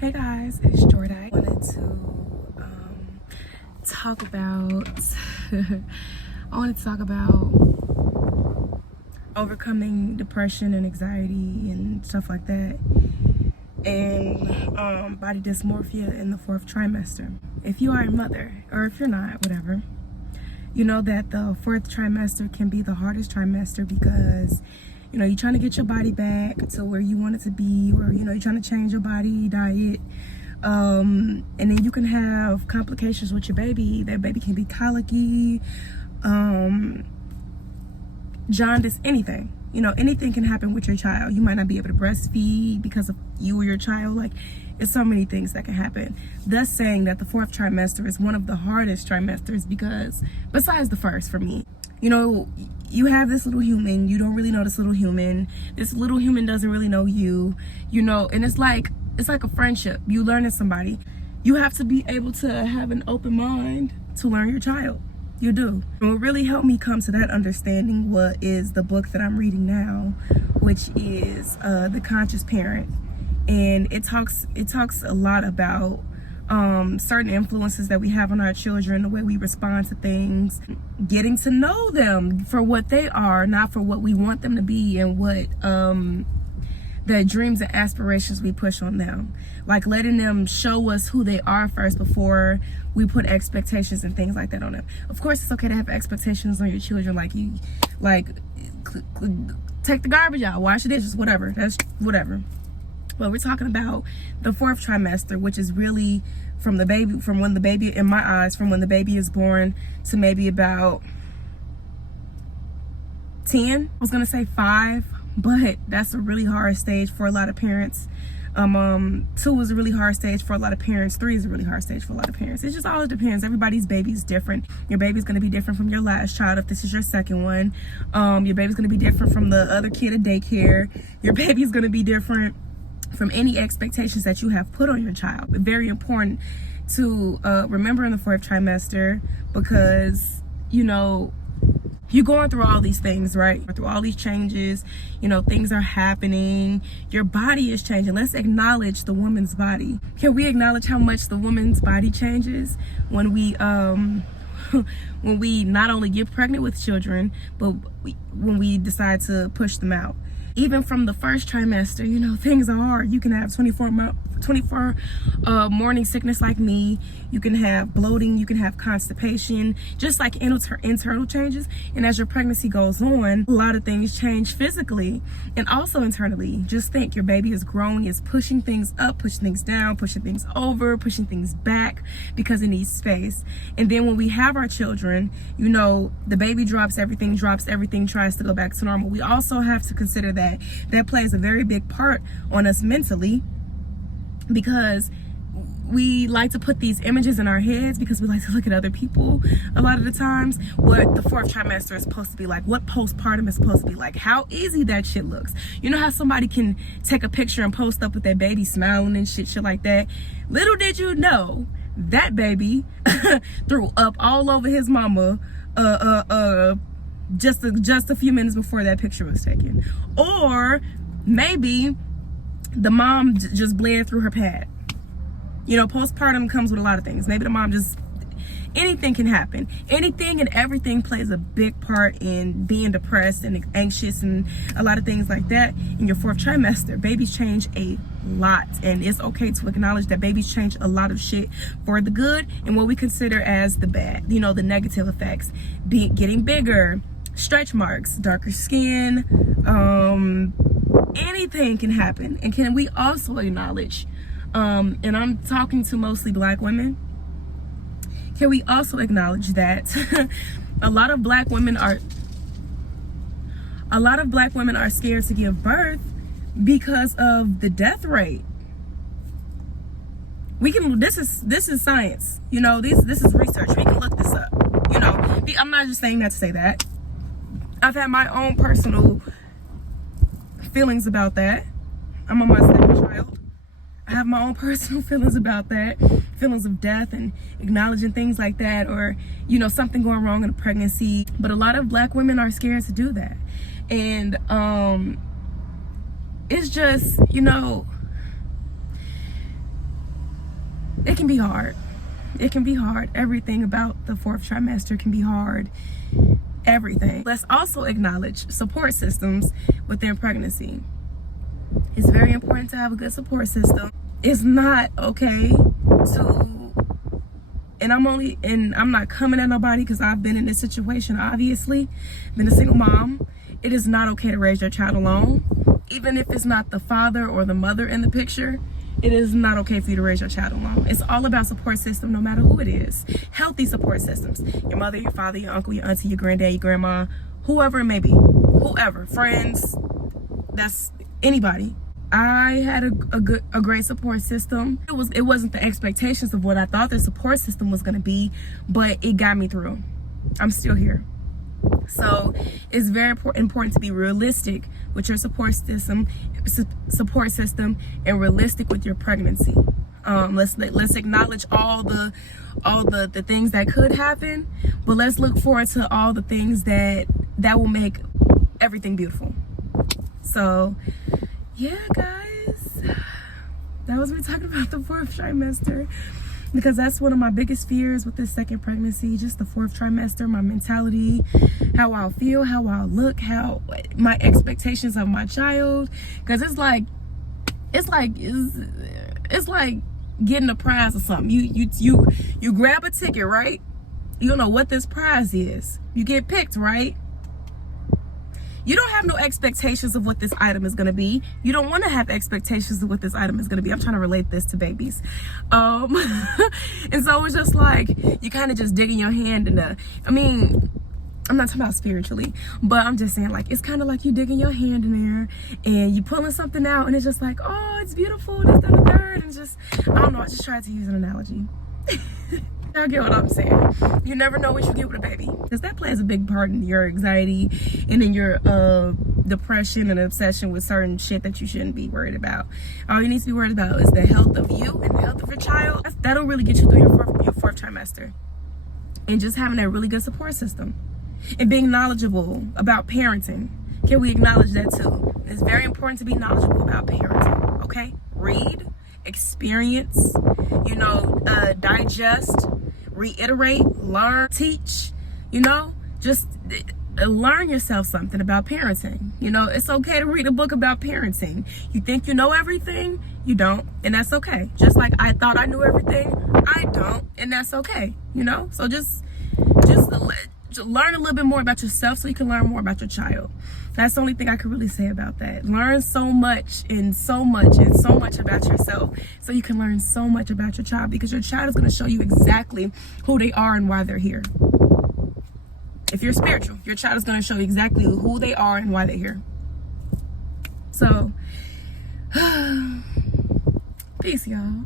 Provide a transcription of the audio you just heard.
Hey guys, it's Jordan. I wanted to talk about overcoming depression and anxiety and stuff like that, and body dysmorphia in the 4th trimester. If you are a mother, or if you're not, whatever, you know that the 4th trimester can be the hardest trimester because you're trying to get your body back to where you want it to be, or you're trying to change your body diet, and then you can have complications with your baby. That baby can be colicky, jaundice, anything. Anything can happen with your child. You might not be able to breastfeed because of you or your child. Like, it's so many things that can happen. Thus saying that the 4th trimester is one of the hardest trimesters because, besides the 1st for me, you have this little human. You don't really know this little human. This little human doesn't really know you, and it's like a friendship. You learning somebody. You have to be able to have an open mind to learn your child. You do. And what really helped me come to that understanding is the book that I'm reading now, which is The Conscious Parent. And it talks a lot about certain influences that we have on our children, the way we respond to things, getting to know them for what they are, not for what we want them to be, and what the dreams and aspirations we push on them. Like letting them show us who they are first before we put expectations and things like that on them. Of course, it's okay to have expectations on your children, take the garbage out, wash the dishes, whatever. That's whatever. But we're talking about the 4th trimester, which is really from when the baby, in my eyes, from when the baby is born to maybe about 10. I was gonna say 5, but that's a really hard stage for a lot of parents. 2 is a really hard stage for a lot of parents. 3 is a really hard stage for a lot of parents. It just always depends. Everybody's baby is different. Your baby's gonna be different from your last child if this is your 2nd one. Your baby's gonna be different from the other kid at daycare. Your baby's gonna be different from any expectations that you have put on your child. Very important to remember in the 4th trimester, because you're going through all these things, right? Through all these changes, things are happening. Your body is changing. Let's acknowledge the woman's body. Can we acknowledge how much the woman's body changes when we when we not only get pregnant with children, but when we decide to push them out? Even from the 1st trimester, things are hard. You can have 24 morning sickness like me. You can have bloating. You can have constipation, just like internal changes. And as your pregnancy goes on, a lot of things change physically and also internally. Just think, your baby is growing, is pushing things up, pushing things down, pushing things over, pushing things back because it needs space. And then when we have our children, the baby drops everything, tries to go back to normal. We also have to consider that plays a very big part on us mentally, because we like to put these images in our heads because we like to look at other people a lot of the times, what the 4th trimester is supposed to be like, what postpartum is supposed to be like, how easy that shit looks. You know how somebody can take a picture and post up with their baby smiling and shit like that? Little did you know that baby threw up all over his mama just a few minutes before that picture was taken. Or maybe the mom just bled through her pad. Postpartum comes with a lot of things. Maybe the mom anything can happen. Anything and everything plays a big part in being depressed and anxious and a lot of things like that in your 4th trimester. Babies change a lot, and it's okay to acknowledge that babies change a lot of shit for the good and what we consider as the bad, the negative effects. Getting bigger, stretch marks, darker skin, anything can happen. And can we also acknowledge, and I'm talking to mostly Black women, can we also acknowledge that a lot of black women are scared to give birth because of the death rate? This is science, this is research. We can look this up. I'm not just saying that to say that. I've had my own personal feelings about that. I'm on my 2nd child. I have my own personal feelings about that, feelings of death and acknowledging things like that, or something going wrong in a pregnancy. But a lot of Black women are scared to do that, and it's just it can be hard. It can be hard. Everything about the fourth trimester can be hard. Everything. Let's also acknowledge support systems within pregnancy. It's very important to have a good support system. It's not okay to, and I'm not coming at nobody because I've been in this situation, obviously, been a single mom. It is not okay to raise your child alone. Even if it's not the father or the mother in the picture, it is not okay for you to raise your child alone. It's all about support system, no matter who it is. Healthy support systems. Your mother, your father, your uncle, your auntie, your granddad, your grandma, whoever it may be. Whoever, friends, that's anybody. I had a great support system. It wasn't the expectations of what I thought the support system was gonna be, but it got me through. I'm still here. So it's very important to be realistic with your support system and realistic with your pregnancy. Let's acknowledge all the things that could happen, but let's look forward to all the things that will make everything beautiful. So yeah, guys, that was me talking about the fourth trimester, because that's one of my biggest fears with this second pregnancy, just the fourth trimester, my mentality, how I'll feel, how I'll look, how my expectations of my child. Because it's like getting a prize or something. You grab a ticket, right? You don't know what this prize is. You get picked, right? You don't have no expectations of what this item is going to be. You don't want to have expectations of what this item is going to be. I'm trying to relate this to babies. And so it's just like, you kind of just digging your hand in the, I mean, I'm not talking about spiritually, but I'm just saying, like, it's kind of like you digging your hand in there and you pulling something out and it's just like, oh, it's beautiful, this, that, and the third. And just, I don't know, I just tried to use an analogy. Y'all get what I'm saying? You never know what you get with a baby, because that plays a big part in your anxiety and in your depression and obsession with certain shit that you shouldn't be worried about. All you need to be worried about is the health of you and the health of your child. That'll really get you through your fourth trimester. And just having a really good support system and being knowledgeable about parenting. Can we acknowledge that too? It's very important to be knowledgeable about parenting. Okay, read, experience, digest, reiterate, learn, teach, just learn yourself something about parenting. It's okay to read a book about parenting. You think you know everything, you don't, and that's okay. Just like I thought I knew everything, I don't, and that's okay. So just learn a little bit more about yourself so you can learn more about your child. That's the only thing I could really say about that. Learn so much and so much about yourself so you can learn so much about your child, because your child is going to show you exactly who they are and why they're here. If you're spiritual, your child is going to show you exactly who they are and why they're here. So, peace, y'all.